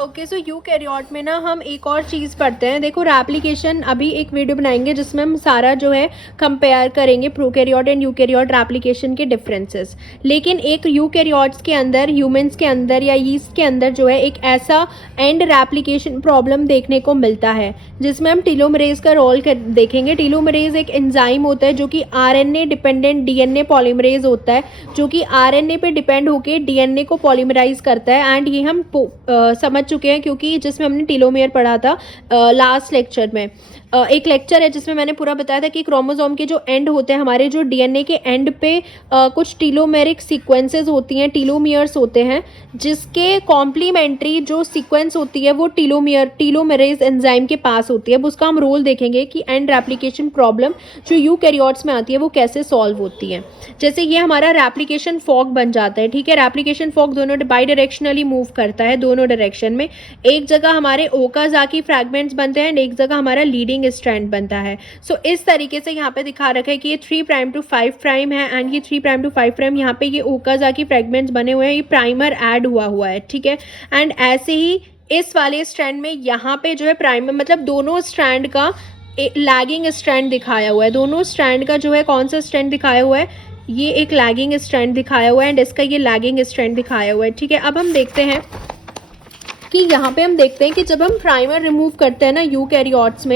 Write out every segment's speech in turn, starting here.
Okay, सो eukaryote में ना हम एक और चीज़ पढ़ते हैं। देखो रेप्लिकेशन, अभी एक वीडियो बनाएंगे जिसमें हम सारा जो है कंपेयर करेंगे प्रोकैरियोट एंड यूकैरियोट रेप्लिकेशन के डिफरेंसेस। लेकिन एक यूकैरियोट्स के अंदर, ह्यूमंस के अंदर या यीस्ट के अंदर जो है एक ऐसा एंड रेप्लिकेशन प्रॉब्लम देखने को मिलता है जिसमें हम टीलोमरेज का रोल देखेंगे। टीलोमरेज एक एंजाइम होता है जो कि आरएनए डिपेंडेंट डीएनए पॉलीमरेज होता है, जो कि आरएनए पे डिपेंड होकर डीएनए को पॉलीमराइज करता है। एंड ये हम समझ चुके हैं क्योंकि जिसमें हमने टीलोमेयर पढ़ा था लास्ट लेक्चर में। एक लेक्चर है जिसमें मैंने पूरा बताया था कि क्रोमोसोम के जो एंड होते हैं, हमारे जो डीएनए के एंड पे कुछ टीलोमेरिक सीक्वेंसेस होती हैं, टीलोमियर्स होते हैं, जिसके कॉम्प्लीमेंट्री जो सीक्वेंस होती है वो टीलोमेरेज एंजाइम के पास होती है। अब उसका हम रोल देखेंगे कि एंड रेप्लिकेशन प्रॉब्लम जो यूकैरियोट्स में आती है वो कैसे सॉल्व होती है। जैसे ये हमारा रेप्लिकेशन फॉक बन जाता है, ठीक है। रेप्लिकेशन फॉक दोनों बाई डायरेक्शनली मूव करता है, दोनों डायरेक्शन में। एक जगह हमारे ओकाज़ाकी फ्रैगमेंट्स बनते हैं एंड एक जगह हमारा लीडिंग स्ट्रैंड बनता है। सो इस तरीके से यहाँ पे दिखा रखा है कि ये 3 प्राइम टू 5 प्राइम है एंड ये 3 प्राइम टू 5 प्राइम यहाँ पे ये ओकाज़ाकी फ्रैगमेंट्स बने हुए हैं, ये प्राइमर ऐड हुआ है, ठीक है। एंड ऐसे ही इस वाले स्ट्रैंड में यहाँ पे जो है प्राइमर, मतलब दोनों स्ट्रैंड का लैगिंग स्ट्रैंड दिखाया हुआ है। दोनों स्ट्रैंड का जो है कौन सा स्ट्रैंड दिखाया हुआ है, ये एक लैगिंग स्ट्रैंड दिखाया हुआ है एंड इसका ये लैगिंग स्ट्रैंड दिखाया हुआ है, ठीक है। अब हम देखते हैं कि यहाँ पे हम देखते हैं कि जब हम प्राइमर रिमूव करते हैं ना यूकैरियोट्स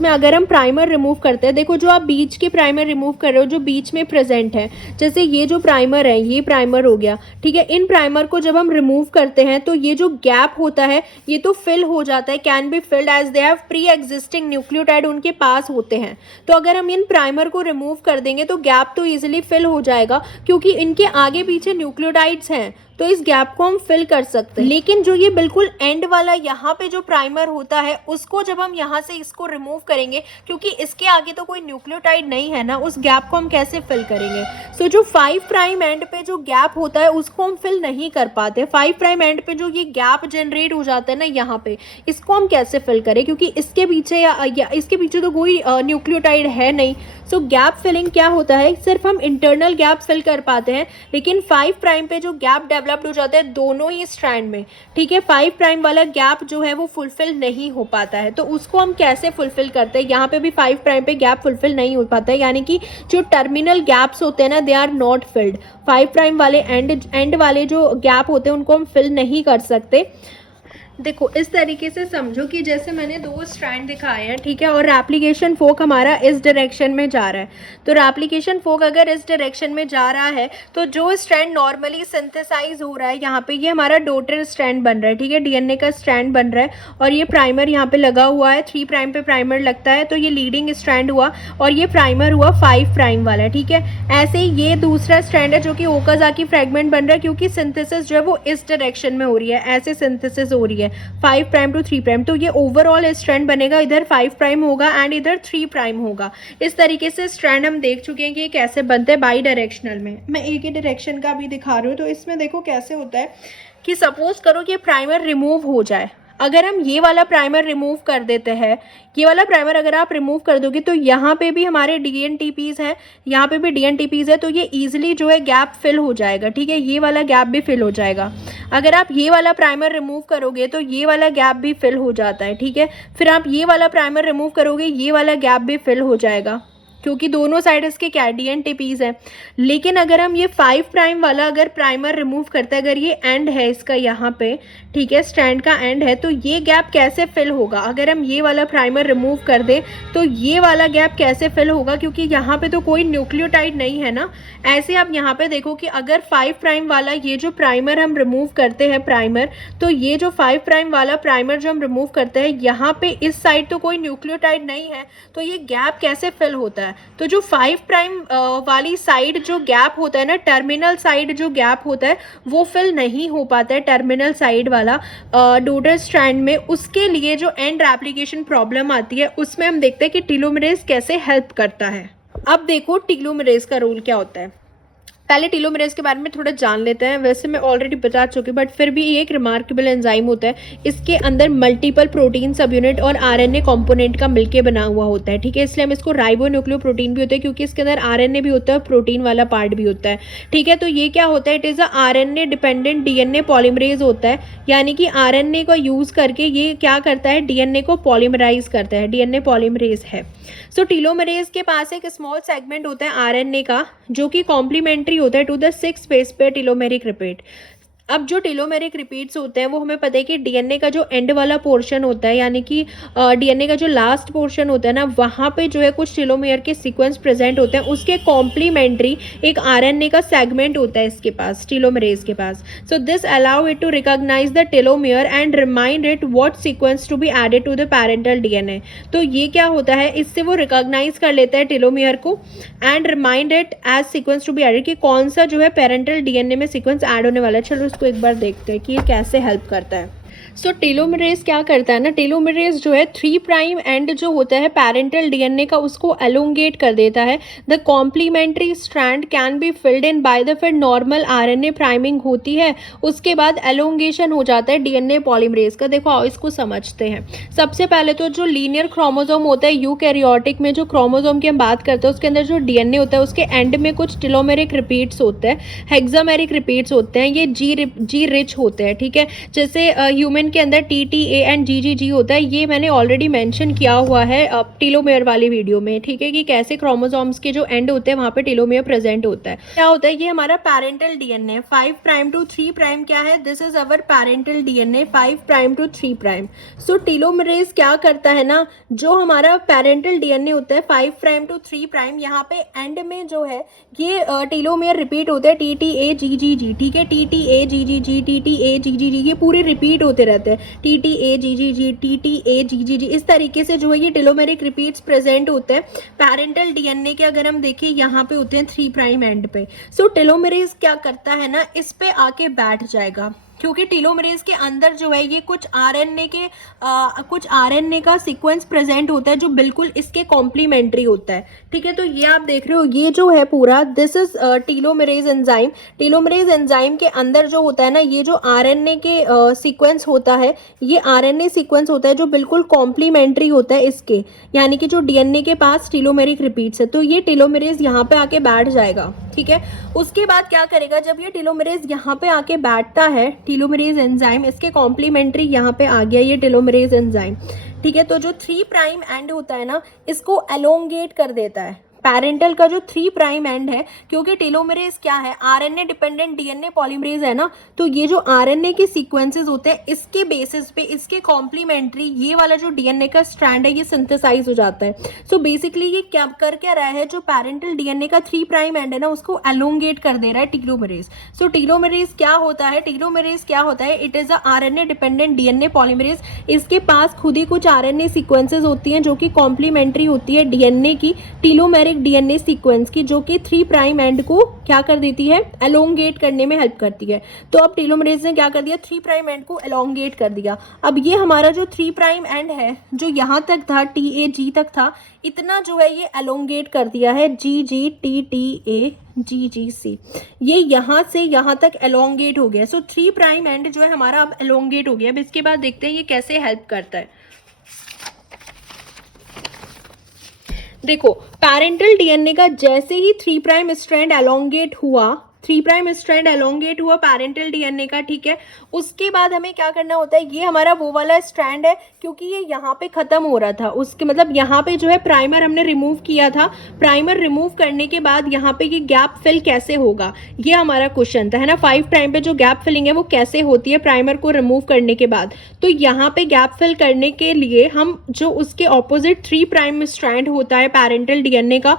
में अगर हम प्राइमर रिमूव करते हैं, देखो जो आप बीच के प्राइमर रिमूव कर रहे हो जो बीच में प्रेजेंट है, जैसे ये जो प्राइमर है ये प्राइमर हो गया, ठीक है। इन प्राइमर को जब हम रिमूव करते हैं तो ये जो गैप होता है ये तो फिल हो जाता है, can be filled as they have pre existing nucleotide उनके पास होते हैं। तो अगर हम इन प्राइमर को रिमूव कर देंगे तो गैप तो ईजिली फिल हो जाएगा क्योंकि इनके आगे पीछे न्यूक्लियोटाइड्स हैं, तो इस गैप को हम फिल कर सकते हैं। लेकिन जो ये बिल्कुल एंड वाला यहाँ पे जो प्राइमर होता है उसको जब हम यहाँ से इसको रिमूव करेंगे, क्योंकि इसके आगे तो कोई न्यूक्लियोटाइड नहीं है ना, उस गैप को हम कैसे फिल करेंगे। सो जो 5 प्राइम एंड पे जो गैप होता है उसको हम फिल नहीं कर पाते। 5 प्राइम एंड पे जो ये गैप जनरेट हो जाता है ना यहाँ पे, इसको हम कैसे फिल करें, क्योंकि इसके पीछे या इसके पीछे तो कोई न्यूक्लियोटाइड है नहीं। सो गैप फिलिंग क्या होता है, सिर्फ हम इंटरनल गैप फिल कर पाते हैं, लेकिन 5 प्राइम पे जो गैप डेवलप्ड हो जाता है दोनों ही स्ट्रैंड में, ठीक है, 5 प्राइम वाला गैप जो है वो फुलफिल नहीं हो पाता है। तो उसको हम कैसे फुलफिल करते हैं, यहाँ पे भी 5 प्राइम पे गैप फुलफिल नहीं हो पाता है, यानी कि जो टर्मिनल गैप्स होते हैं ना they are not filled. 5 prime वाले एंड वाले जो गैप होते हैं उनको हम फिल नहीं कर सकते। देखो इस तरीके से समझो कि जैसे मैंने 2 स्ट्रैंड दिखाए हैं, ठीक है, और रेप्लिकेशन फोक हमारा इस डायरेक्शन में जा रहा है। तो रेप्लिकेशन फोक अगर इस डायरेक्शन में जा रहा है तो जो स्ट्रैंड नॉर्मली सिंथेसाइज हो रहा है यहाँ पे, ये हमारा डॉटर स्ट्रैंड बन रहा है, ठीक है, डीएनए का स्ट्रैंड बन रहा है और ये प्राइमर यहाँ पे लगा हुआ है, 3 प्राइम पे प्राइमर लगता है, तो ये लीडिंग स्ट्रैंड हुआ और ये प्राइमर हुआ 5 प्राइम वाला, ठीक है। ऐसे ही ये दूसरा स्ट्रैंड है जो कि ओकाज़ाकी फ्रैगमेंट बन रहा है, क्योंकि सिंथेसिस जो है वो इस डायरेक्शन में हो रही है, ऐसे सिंथेसिस हो रही है 5 प्राइम टू 3 प्राइम। तो ये ओवरऑल स्ट्रैंड बनेगा, इधर 5 प्राइम होगा एंड इधर 3 प्राइम होगा। इस तरीके से स्ट्रैंड हम देख चुके हैं कि ये कैसे बनते हैं बाई डायरेक्शनल में। मैं एक ही डायरेक्शन का भी दिखा रही हूँ। तो इसमें देखो कैसे होता है कि सपोज करो कि प्राइमर रिमूव हो जाए, अगर हम ये वाला प्राइमर रिमूव कर देते हैं, ये वाला प्राइमर अगर आप रिमूव कर दोगे तो यहाँ पे भी हमारे डीएनटीपीज हैं, यहाँ पे भी डीएनटीपीज है, तो ये इजीली जो है गैप फिल हो जाएगा, ठीक है, ये वाला गैप भी फिल हो जाएगा। अगर आप ये वाला प्राइमर रिमूव करोगे तो ये वाला गैप भी फिल हो जाता है, ठीक है। फिर आप ये वाला प्राइमर रिमूव करोगे, ये वाला गैप भी फिल हो जाएगा, क्योंकि दोनों साइड इसके क्या डीएनटीपीज है। लेकिन अगर हम ये 5 प्राइम वाला अगर प्राइमर रिमूव करते हैं, अगर ये एंड है इसका यहाँ पे, ठीक है, स्ट्रैंड का एंड है, तो ये गैप कैसे फिल होगा। अगर हम ये वाला प्राइमर रिमूव कर दें तो ये वाला गैप कैसे फिल होगा, क्योंकि यहाँ पे तो कोई न्यूक्लियोटाइड नहीं है ना। ऐसे आप यहाँ पे देखो कि अगर 5 प्राइम वाला ये जो प्राइमर हम रिमूव करते हैं प्राइमर, तो ये जो 5 प्राइम वाला प्राइमर जो हम रिमूव करते हैं, यहाँ पे इस साइड तो कोई न्यूक्लियोटाइड नहीं है, तो ये गैप कैसे फिल होता है। तो जो 5 प्राइम वाली साइड जो गैप होता है ना, टर्मिनल साइड जो गैप होता है वो फिल नहीं हो पाता है, टर्मिनल साइड वाला डॉटर स्ट्रैंड में। उसके लिए जो एंड रेप्लिकेशन प्रॉब्लम आती है उसमें हम देखते हैं कि टीलोमरेज कैसे हेल्प करता है। अब देखो टीलोमरेज का रोल क्या होता है। पहले टीलोमेरेज के बारे में थोड़ा जान लेते हैं। वैसे मैं ऑलरेडी बता चुकी, बट फिर भी ये एक रिमार्केबल एंजाइम होता है। इसके अंदर मल्टीपल प्रोटीन सब यूनिट और आरएनए कंपोनेंट का मिलके बना हुआ होता है, ठीक है। इसलिए हम इसको राइबोन्यूक्लियोप्रोटीन भी होता है, क्योंकि इसके अंदर आरएनए भी होता है, प्रोटीन वाला पार्ट भी होता है, ठीक है। तो ये क्या होता है, it is a RNA dependent DNA polymerase होता है, यानी कि आरएनए को यूज़ करके ये क्या करता है, डीएनए को पॉलीमराइज करता है, डीएनए पॉलीमरेज है। सो टीलोमेरेज के पास एक स्मॉल सेगमेंट होता है आरएनए का, जो कि कॉम्प्लीमेंट्री होता है to the 6 base pair telomeric repeat. अब जो टेलोमेरिक रिपीट्स होते हैं वो हमें पता है कि डीएनए का जो एंड वाला पोर्शन होता है, यानी कि डीएनए का जो लास्ट पोर्शन होता है ना, वहाँ पे जो है कुछ टेलोमेयर के सीक्वेंस प्रेजेंट होते हैं, उसके कॉम्प्लीमेंट्री एक आरएनए का सेगमेंट होता है इसके पास, टेलोमेरेज के पास। So this allow it to recognise the telomere and remind it what sequence to be added to the parental DNA. तो ये क्या होता है, इससे वो रिकॉग्नाइज कर लेता है टेलोमेयर को and remind it as sequence to be added, कि कौन सा जो है पेरेंटल डीएनए में सीक्वेंस ऐड होने वाला है। चलो इसको एक बार देखते हैं कि ये कैसे हेल्प करता है। सो टेलोमेरेज क्या करता है ना, टेलोमेरेज जो है 3 प्राइम एंड जो होता है पैरेंटल डीएनए का, उसको एलोंगेट कर देता है। The complementary strand can be filled in by the, फिर नॉर्मल आरएनए प्राइमिंग होती है, उसके बाद एलोंगेशन हो जाता है डीएनए पॉलीमरेज का। देखो आओ इसको समझते हैं। सबसे पहले तो जो लीनियर क्रोमोसोम होता है यूकैरियोटिक में, जो क्रोमोसोम की हम बात करते हैं, उसके अंदर जो डीएनए होता है उसके एंड में कुछ टेलोमेरिक रिपीट्स होते हैं, हेक्सामेरिक रिपीट्स होते हैं, ये जी रिच होते हैं, ठीक है। जैसे ह्यूमन के अंदर TTA एंड GGG होता है, ये मैंने ऑलरेडी मेंशन किया हुआ है टेलोमेयर वाली वीडियो में, ठीक है, कि कैसे क्रोमोसोम्स के जो एंड होते हैं वहाँ पे टेलोमेयर प्रेजेंट होता है। क्या होता है, ये हमारा parental DNA 5 prime to 3 prime क्या है, this is our parental DNA 5 prime to 3 prime. So telomerase क्या करता है ना, जो हमारा पैरेंटल डीएनए होता है 5 प्राइम टू 3 प्राइम, यहाँ पे एंड में जो है ये टेलोमेयर रिपीट होते हैं TTA GGG, ठीक है, TTA GGG TTA GGG, ये पूरे रिपीट होते रहते हैं, TTA GGG TTA GGG, इस तरीके से जो है ये टेलोमेरिक रिपीट्स प्रेजेंट होते हैं पैरेंटल डीएनए के। अगर हम देखें यहाँ पे होते हैं 3 प्राइम एंड पे। सो टेलोमेरेज क्या करता है ना, इस पे आके बैठ जाएगा, क्योंकि टेलोमेरेज के अंदर जो है ये कुछ आरएनए का सीक्वेंस प्रेजेंट होता है जो बिल्कुल इसके कॉम्प्लीमेंट्री होता है, ठीक है। तो ये आप देख रहे हो, ये जो है पूरा this is telomeres enzyme. Telomeres enzyme के अंदर जो होता है ना, ये जो आरएनए के सीक्वेंस होता है, ये आरएनए सीक्वेंस होता है जो बिल्कुल कॉम्प्लीमेंट्री होता है इसके, यानी कि जो डीएनए के पास टेलोमेरिक रिपीट्स है, तो ये टेलोमेरेज यहाँ पे आके बैठ जाएगा, ठीक है। उसके बाद क्या करेगा, जब ये टेलोमेरेज यहाँ पे आके बैठता है, टेलोमेरेज एंजाइम, इसके कॉम्प्लीमेंट्री यहाँ पे आ गया ये टेलोमेरेज एंजाइम, ठीक है। तो जो 3 प्राइम एंड होता है ना, इसको एलोंगेट कर देता है, पैरेंटल का जो 3 प्राइम एंड है, क्योंकि टेलोमेरेज क्या है, आरएनए डिपेंडेंट डीएनए पॉलीमरेज है ना, तो ये जो आरएनए के सीक्वेंसेस होते हैं इसके बेसिस पे, इसके कॉम्प्लीमेंट्री ये वाला जो डीएनए का स्ट्रैंड है ये सिंथेसाइज हो जाता है। सो बेसिकली ये क्या कर क्या रहा है, जो पैरेंटल डीएनए का 3 प्राइम एंड है ना, उसको एलोंगेट कर दे रहा है टेलोमेरेज। सो टेलोमेरेज क्या होता है, टेलोमेरेज क्या होता है, it is a RNA dependent DNA polymerase. इसके पास खुद ही कुछ आरएनए सीक्वेंसेस होती हैं जो कि कॉम्प्लीमेंट्री होती है डीएनए की, टेलोमेरिक डीएनए सीक्वेंस की, जो कि 3 प्राइम एंड को क्या कर देती है, एलोंगेट करने में हेल्प करती है। तो अब टेलोमेरेज ने क्या कर दिया, 3 प्राइम एंड को एलोंगेट कर दिया। अब ये हमारा जो 3 प्राइम एंड है, जो यहाँ तक था TAG तक था, इतना जो है ये एलोंगेट कर दिया है GG TTA GGC, ये यहाँ से यहाँ तक एलोंगेट हो गया। सो 3 प्राइम एंड जो है हमारा अब एलोंगेट हो गया। अब इसके बाद देखते हैं ये कैसे हेल्प करता है। देखो पैरेंटल डीएनए का जैसे ही 3 प्राइम स्ट्रैंड एलोंगेट हुआ, 3 प्राइम स्ट्रैंड एलोंगेट हुआ पैरेंटल डीएनए का, ठीक है, उसके बाद हमें क्या करना होता है, ये हमारा वो वाला स्ट्रैंड है, क्योंकि ये यहाँ पे खत्म हो रहा था, उसके मतलब यहाँ पे जो है प्राइमर हमने रिमूव किया था, प्राइमर रिमूव करने के बाद यहाँ पे ये गैप फिल कैसे होगा, ये हमारा क्वेश्चन था, है ना। 5 प्राइम पे जो गैप फिलिंग है वो कैसे होती है प्राइमर को रिमूव करने के बाद। तो यहाँ पे गैप फिल करने के लिए हम जो उसके ऑपोजिट 3 प्राइम स्ट्रैंड होता है पैरेंटल डीएनए का,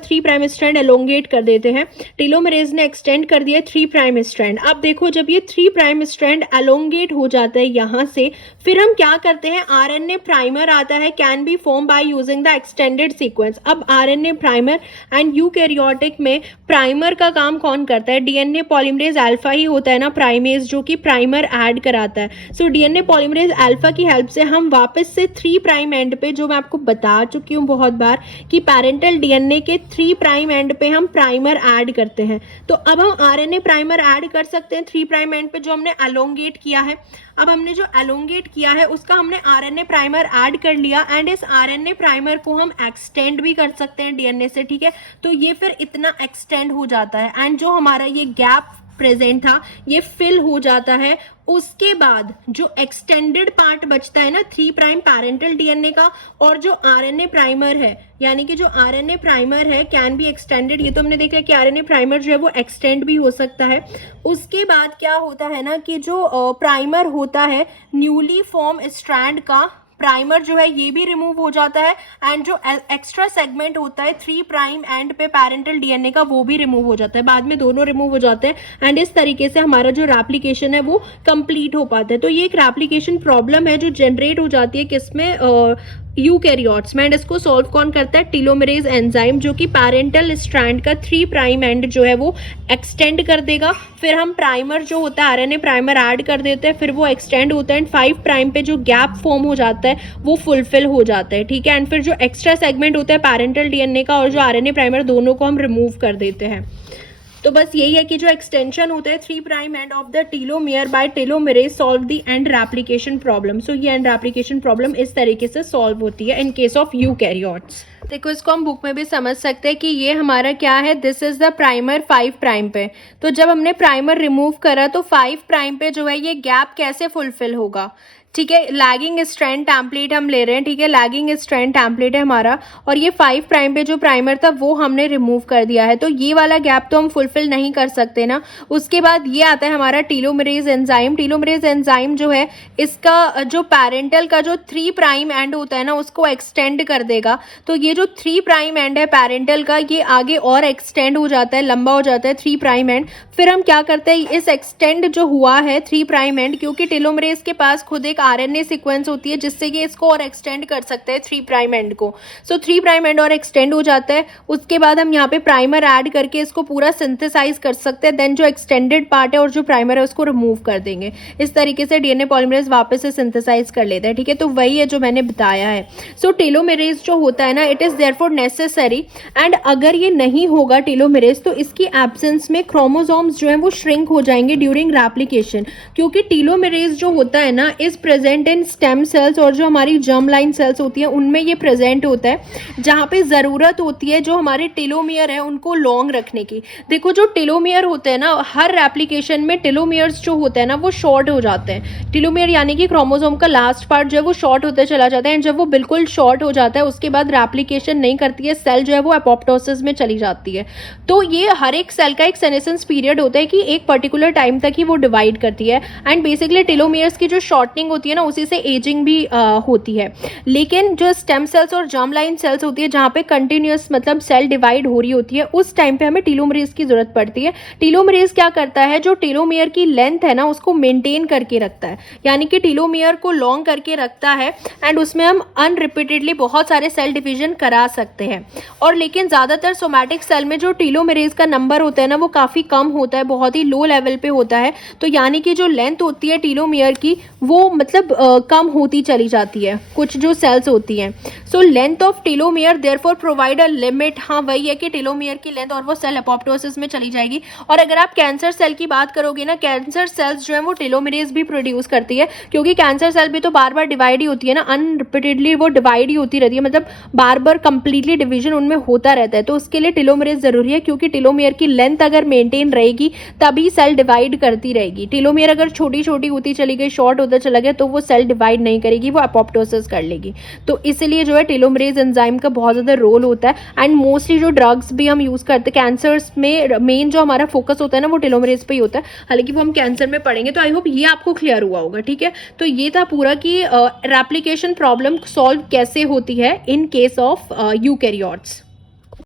3 प्राइम स्ट्रैंड एलोंगेट कर देते हैं। टेलोमेरेज ने एक्सटेंड कर दिया 3 प्राइम स्ट्रैंड। अब देखो जब ये 3 प्राइम स्ट्रैंड एलोंगेट हो जाता है यहाँ से, फिर हम क्या करते हैं, आरएनए प्राइमर आता है, can B form by using the extended sequence. अब आरएनए प्राइमर एंड यूकैरियोटिक में प्राइमर का काम कौन करता है, डीएनए पॉलीमरेज अल्फा ही होता है ना, प्राइमेज, जो कि प्राइमर ऐड कराता है। सो डीएनए पॉलीमरेज अल्फा की हेल्प से हम वापस से 3 प्राइम एंड पे, जो मैं आपको बता चुकी हूँ बहुत बार कि पैरेंटल डीएनए के 3 प्राइम एंड पे हम प्राइमर ऐड करते हैं। तो अब हम आरएनए प्राइमर ऐड कर सकते हैं 3 प्राइम एंड पे, जो हमने एलोंगेट किया है। अब हमने जो एलोंगेट किया है उसका हमने आरएनए प्राइमर ऐड कर लिया, एंड इस आरएनए प्राइमर को हम एक्सटेंड भी कर सकते हैं डीएनए से, ठीक है। तो ये फिर इतना एक्सटेंड हो जाता है, एंड जो हमारा ये गैप प्रेजेंट था ये फिल हो जाता है। उसके बाद जो एक्सटेंडेड पार्ट बचता है ना 3 प्राइम पैरेंटल डीएनए का, और जो आरएनए प्राइमर है, यानी कि जो आरएनए प्राइमर है कैन बी एक्सटेंडेड, ये तो हमने देखा कि आरएनए प्राइमर जो है वो एक्सटेंड भी हो सकता है। उसके बाद क्या होता है ना कि जो प्राइमर होता है, न्यूली फॉर्म स्ट्रैंड का प्राइमर जो है ये भी रिमूव हो जाता है, एंड जो एक्स्ट्रा सेगमेंट होता है 3 प्राइम एंड पे पैरेंटल डीएनए का वो भी रिमूव हो जाता है, बाद में दोनों रिमूव हो जाते हैं, एंड इस तरीके से हमारा जो रेप्लिकेशन है वो कंप्लीट हो पाता है। तो ये एक रेप्लिकेशन प्रॉब्लम है जो जनरेट हो जाती है किसमें, यूकैरियोट्स में। एंड इसको सॉल्व कौन करता है, टेलोमेरेज एंजाइम, जो कि पैरेंटल स्ट्रैंड का 3 प्राइम एंड जो है वो एक्सटेंड कर देगा। फिर हम प्राइमर जो होता है आरएनए प्राइमर ऐड कर देते हैं, फिर वो एक्सटेंड होता है, एंड 5 प्राइम पे जो गैप फॉर्म हो जाता है वो फुलफिल हो जाता है, ठीक है। एंड फिर जो एक्स्ट्रा सेगमेंट होता है पैरेंटल डीएनए का और जो आरएनए प्राइमर, दोनों को हम रिमूव कर देते हैं। तो बस यही है कि जो एक्सटेंशन होता है 3 prime end of the telomere by telomerase solve the end replication problem. So ये एंड रेप्लिकेशन प्रॉब्लम इस तरीके से सॉल्व होती है इन केस ऑफ यूकैरियोट्स। देखो इसको हम बुक में भी समझ सकते हैं कि ये हमारा क्या है, this is the primer 5 prime पे। तो जब हमने प्राइमर रिमूव करा तो 5 प्राइम पे जो है ये गैप कैसे फुलफिल होगा, ठीक है। लैगिंग स्ट्रैंड टेम्पलेट हम ले रहे हैं, ठीक है, लैगिंग स्ट्रैंड टेम्पलेट है हमारा, और ये 5 प्राइम पे जो प्राइमर था वो हमने रिमूव कर दिया है, तो ये वाला गैप तो हम फुलफिल नहीं कर सकते ना। उसके बाद ये आता है हमारा टेलोमेरेज एंजाइम। टेलोमेरेज एंजाइम जो है इसका जो पैरेंटल का जो 3 प्राइम एंड होता है ना उसको एक्सटेंड कर देगा। तो ये जो 3 प्राइम एंड है पैरेंटल का, ये आगे और एक्सटेंड हो जाता है, लंबा हो जाता है 3 प्राइम एंड। फिर हम क्या करते हैं, इस एक्सटेंड जो हुआ है 3 प्राइम एंड, क्योंकि टेलोमेरेज के पास खुद एक आरएनए सीक्वेंस होती है जिससे कि इसको और एक्सटेंड कर सकते हैं 3 प्राइम एंड को। सो 3 प्राइम एंड और एक्सटेंड हो जाता है। उसके बाद हम यहाँ पे प्राइमर ऐड करके इसको पूरा सिंथेसाइज कर सकते हैं, देन जो एक्सटेंडेड पार्ट है और जो प्राइमर है उसको रिमूव कर देंगे। इस तरीके से डीएनए पॉलीमरेज वापस से सिंथेसाइज कर लेते हैं, ठीक है। तो वही है जो मैंने बताया है। सो टेलोमेरेज जो होता है ना, it is therefore necessary, and अगर ये नहीं होगा टेलोमेरेज तो इसकी एब्सेंस में क्रोमोसोम्स जो है वो श्रिंक हो जाएंगे ड्यूरिंग रेप्लिकेशन, क्योंकि टेलोमेरेज जो होता है ना is present in stem cells, और जो हमारी जर्म लाइन सेल्स होती है उनमें ये प्रेजेंट होता है, जहाँ पे ज़रूरत होती है जो हमारे टेलोमियर है उनको लॉन्ग रखने की। देखो जो टेलोमियर होते हैं ना, हर रेप्लिकेशन में टेलोमियर्स जो होते हैं ना वो शॉर्ट हो जाते हैं। टेलोमियर यानी कि क्रोमोसोम का लास्ट पार्ट जो है वो शॉर्ट होते चला जाता है, एंड जब वो बिल्कुल शॉर्ट हो जाता है उसके बाद रेप्लिकेशन नहीं करती है, सेल जो है वो एपोप्टोसिस में चली जाती है। तो ये हर एक सेल का एक सेनेसेंस पीरियड होता है कि एक पर्टिकुलर टाइम तक ही वो डिवाइड करती है, एंड बेसिकली टेलोमियर्स की जो शॉर्टनिंग होती है ना उसी से एजिंग भी होती है। लेकिन जो स्टेम सेल्स और जर्म लाइन सेल्स होती है जहाँ पे कंटिन्यूअस मतलब सेल डिवाइड हो रही होती है, उस टाइम पे हमें टेलोमेरेज की जरूरत पड़ती है। टेलोमेरेज क्या करता है, जो टेलोमियर की लेंथ है ना उसको मेंटेन करके रखता है, यानी कि टेलोमियर को लॉन्ग करके रखता है, एंड उसमें हम अनरिपीटेडली बहुत सारे सेल डिवीजन करा सकते हैं। और लेकिन ज़्यादातर सोमैटिक सेल में जो टेलोमेरेज का नंबर होता है ना वो काफ़ी कम होता है, बहुत ही लो लेवल पे होता है। तो यानी कि जो लेंथ होती है टेलोमियर की वो मतलब कम होती चली जाती है कुछ जो सेल्स होती हैं। So length of telomere therefore provide a limit. हाँ वही है कि टेलोमियर की लेंथ, और वो सेल एपोप्टोसिस में चली जाएगी। और अगर आप कैंसर सेल की बात करोगे ना, कैंसर सेल्स जो है वो टेलोमेरेज भी प्रोड्यूस करती है, क्योंकि कैंसर सेल भी तो बार बार डिवाइड ही होती है ना, अनरिपीटेडली वो डिवाइड ही होती रहती है, मतलब बार बार कंप्लीटली डिवीजन उनमें होता रहता है। तो उसके लिए टेलोमेरेज जरूरी है, क्योंकि टेलोमियर की लेंथ अगर मेंटेन रहेगी तभी सेल डिवाइड करती रहेगी। टेलोमियर अगर छोटी छोटी होती चली गई, शॉर्ट होता चला गया, तो वो सेल डिवाइड नहीं करेगी, वो एपोप्टोसिस कर लेगी। तो इसलिए जो है टेलोमेरेज एंजाइम का बहुत ज़्यादा रोल होता है। एंड मोस्टली जो ड्रग्स भी हम यूज़ करते हैं कैंसर्स में, मेन जो हमारा फोकस होता है ना वो टेलोमेरेज पे ही होता है, हालांकि वो हम कैंसर में पढ़ेंगे। तो आई होप ये आपको क्लियर हुआ होगा, ठीक है। तो ये था पूरा कि रेप्लिकेशन प्रॉब्लम सॉल्व कैसे होती है इन केस ऑफ यूकैरियोट्स।